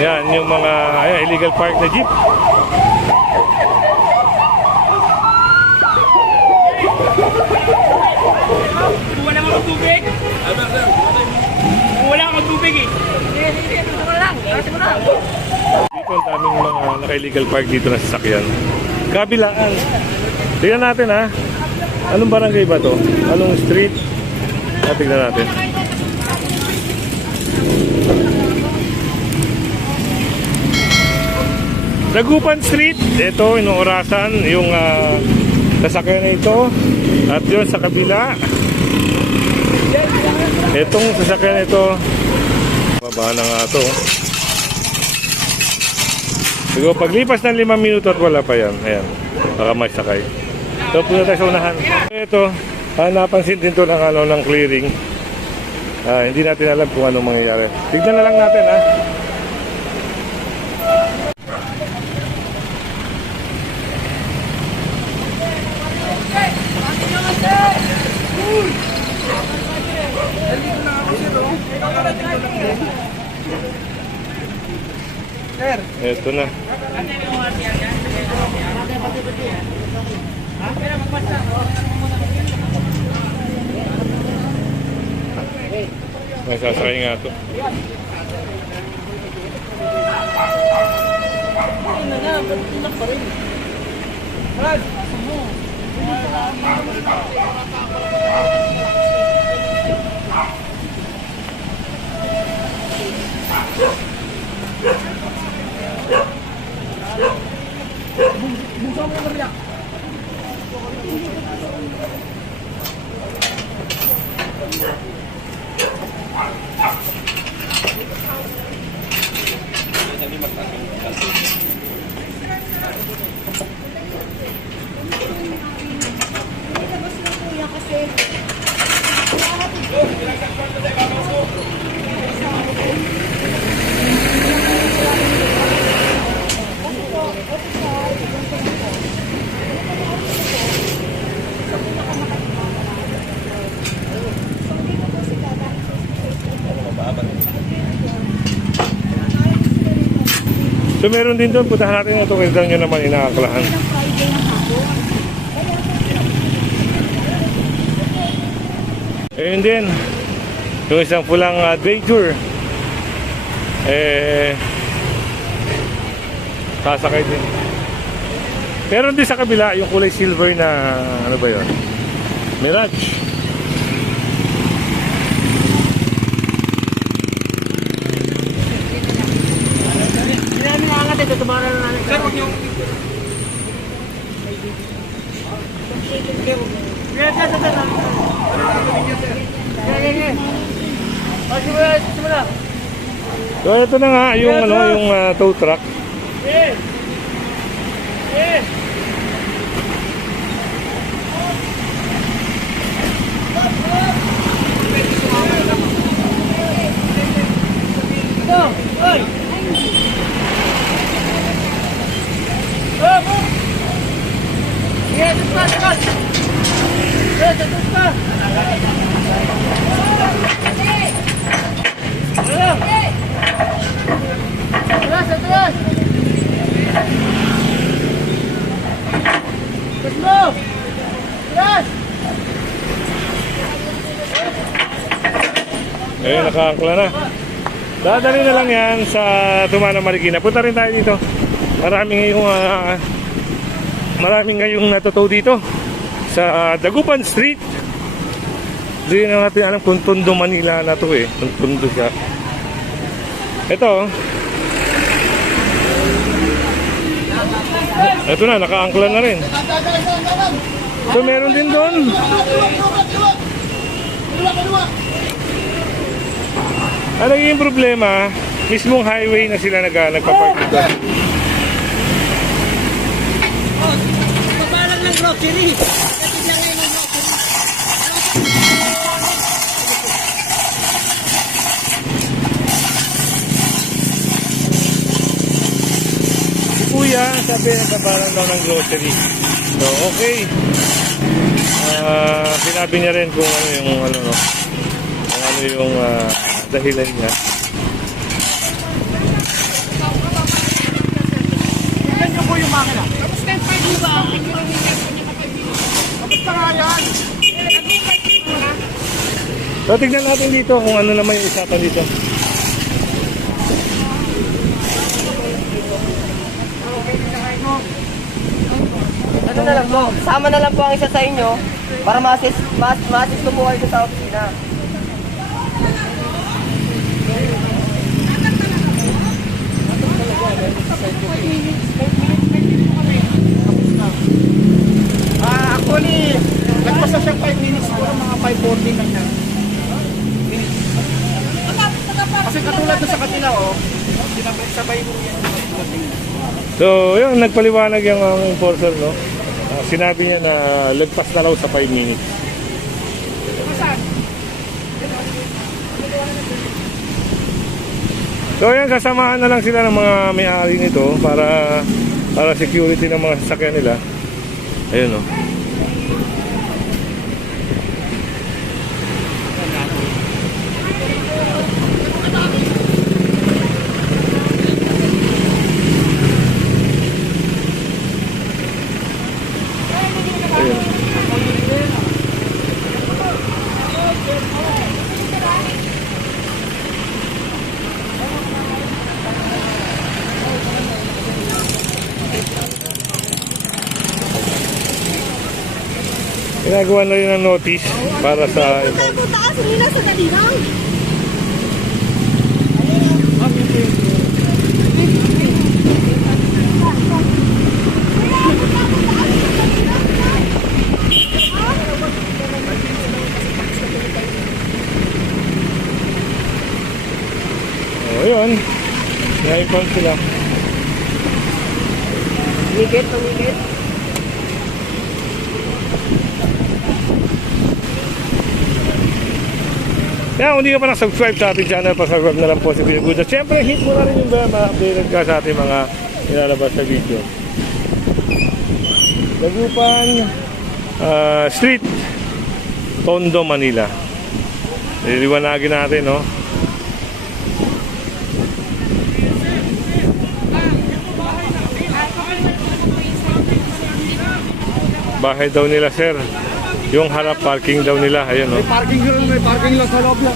Yan, yung mga illegal park na jeep. Wala akong tubig. Wala akong tubig eh. Dito ang daming mga naka-illegal park dito na sasakyan. Kabilaan. Tingnan natin ha. Anong barangay ba to? Anong street? Tingnan natin. Dagupan Street. Ito, inuurasan yung sasakyan na ito. At yun sa kabila. Itong sasakyan na ito. Baba na nga ito. Siguro paglipas ng 5 minuto at wala pa yan. Ayan. Baka may sakay. So, punta tayo sa unahan. Ito, napansin din ito ng clearing. Hindi natin alam kung anong mangyayari. Tignan na lang natin ha. Ito na. May sasakay nga ito. So meron din doon, puntahan natin ito kasi nyo naman inaaklahan. Ayun din, yung isang pulang adventure, sasakay din. Meron din sa kabila, yung kulay silver na, ano ba yun? Mirage. Sir, huwag niyong... So ito na nga yung yung tow truck. Nakaangkla na. Dadali na lang yan sa Tumana Marikina. Punta rin tayo dito. Maraming ngayong natutow dito sa Dagupan Street. Hindi na natin alam kung Tondo Manila na to eh. Kung Tondo siya. Ito. Ito na, nakaangkla na rin. So meron din doon. Ano yung problema? Mismong highway na sila nagpapark dito. Papalang ng grocery. Si Kuya, sabi nagpapalang daw ng grocery. So, okay. Sinabi niya rin kung ano yung dahilan niya. So tignan natin dito kung ano naman yung usapan dito. Ano na lang po, sama na lang po ang isa sa inyo para ma-assist ko po kayo sa opisina. Actually, nagpasa siya 5 minutes, siguro mga 5:40 lang na. Kasi katulad doon sa kanila, oh, sabay mo yan. So yun, nagpaliwanag yung enforcer, no? Sinabi niya na lagpas na raw sa 5 minutes. So yan, kasamahan na lang sila ng mga may-ari nito para security ng mga sasakyan nila. Ayun, no? Ginagawa na rin ng notice para sa... Taas nila sa dalinang. O yun, na-inform sila. Tumigit. Kaya kung hindi ka pa nakasubscribe sa ating channel, pasubscribe na lang po si Kuya Buda. Siyempre, hit mo na rin yung bell, ma-updated ka sa ating mga nilalabas na video. Dagupan Street, Tondo, Manila. Niliwanagin natin, no? Bahay daw nila, sir. Yung harap parking daw nila, ayun, no? May parking lang sa loob lang.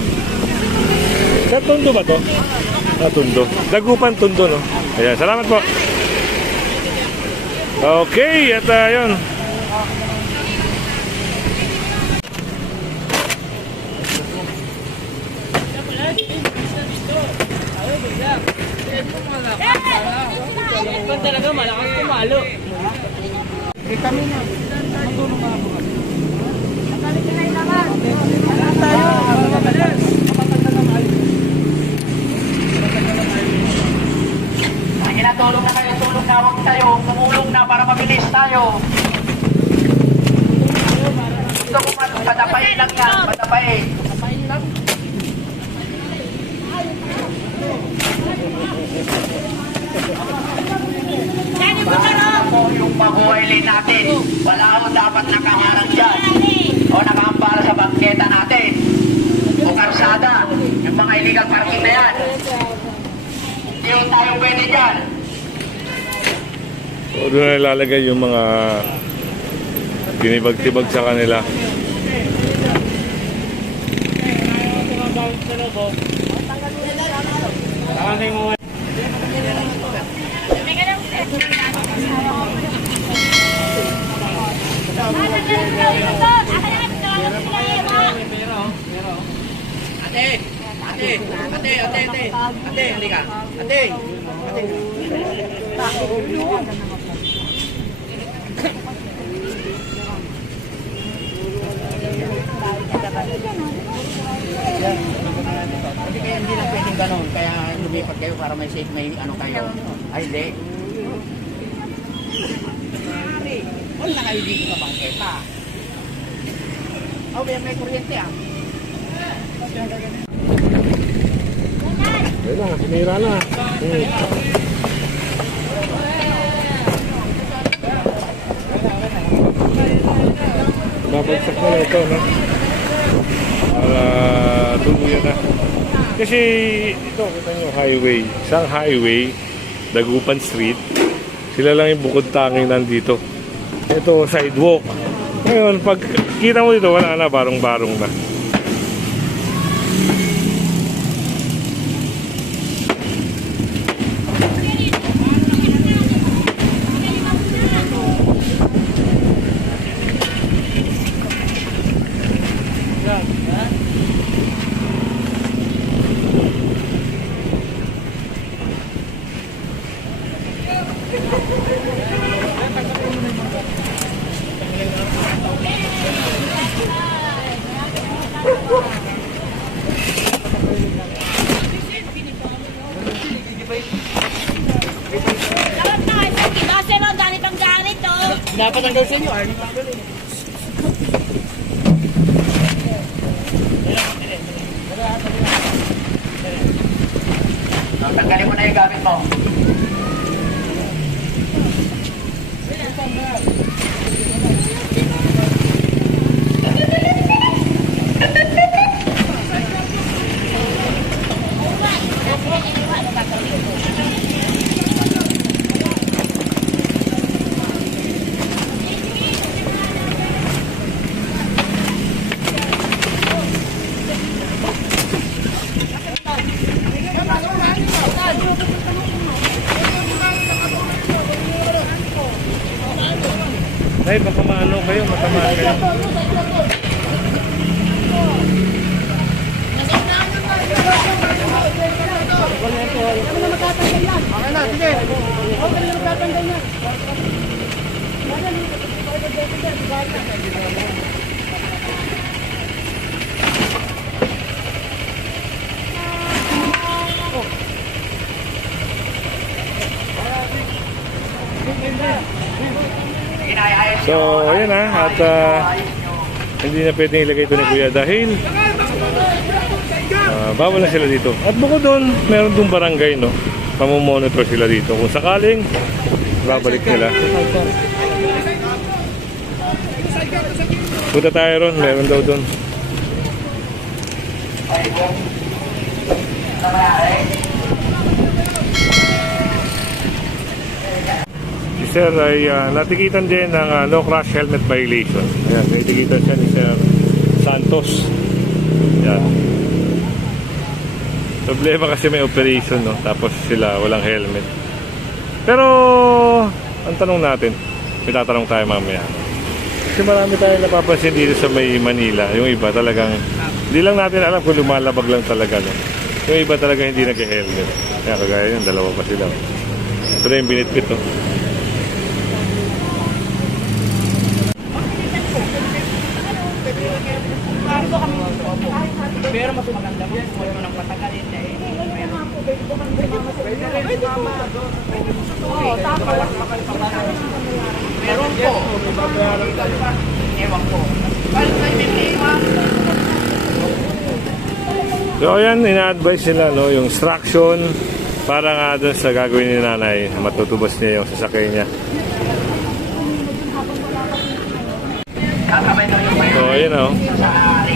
Sa Tondo ba to? Ah, Tondo. Dagupan, Tondo, no? Ayan, salamat po. Okay, at yun. Ikaw talaga, malakas kumalo. Eh kami na, matulong nga ako. Tulong na kayo, tulong na, huwag tayo, tumulong na para mabilis tayo. Gusto ko padapain lang yan, padapain. Ako yung mabuhay natin, wala ako dapat nakaharang dyan o nakahampara sa bangketa natin o karsada, yung mga illegal parking na yan. Hindi yung tayo pwede dyan. O doon na ilalagay yung mga tinibag-tibag sa kanila. Ate, halika. Ate. Kaya hindi lang pwedeng ganon, kaya lumipat kayo para may safe, may ano kayo. Ay, hindi. Wala kayo dito sa bangketa. Oh, may kuryente ah. Ayun na, sinira na. Babagsak na ito, no? Para tuluyan na. Kasi ito, kita nyo, highway. Isang highway, Dagupan Street. Sila lang yung bukod tanging nandito. Ito, sidewalk. Ngayon, pag kita mo dito, wala na, barong-barong na. Dapat ang gawin sa inyo, Arnie. Tanggalin mo na yung gamit mo. Ay, baka maano kayo, matamaan kayo. Okay na, sige. So, ayan na. At hindi na pwedeng ilagay ito ni Kuya dahil bawal na sila dito. At bukod doon, meron doon barangay, no? Pamomonitor sila dito. Kung sakaling, babalik nila. Punta tayo ron, meron daw doon. Si Sir ay natikitan din ng no crash helmet violation. Ayan, natikitan siya ni Sir Santos. Ayan. Problema kasi may operation, no? Tapos sila walang helmet. Pero ang tanong natin, may tatanong tayo mamaya. Kasi marami tayong napapansin dito sa may Manila. Yung iba talagang, hindi lang natin alam kung lumalabag lang talaga, no? Yung iba talaga hindi nag-helmet. Kaya kagaya yun, dalawa pa sila. Ito na yung binitbit, no? Pero mas maganda mo, huwag mo nang patagalin na eh. Meron po. Ewan ko. Paano kayo may iwan? So ayan, ina-advise nila, no, yung instruction para nga doon sa gagawin ni nanay, matutubos niya yung sasakay niya. Kakabay kami yung So ayan, oh,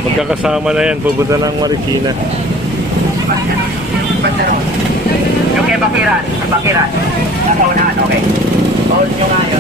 magkakasama na yan, pupunta ng Marikina. Yung kay Bakiran. Bakiran. Nasa unahan, okay. Hold nyo nga yun.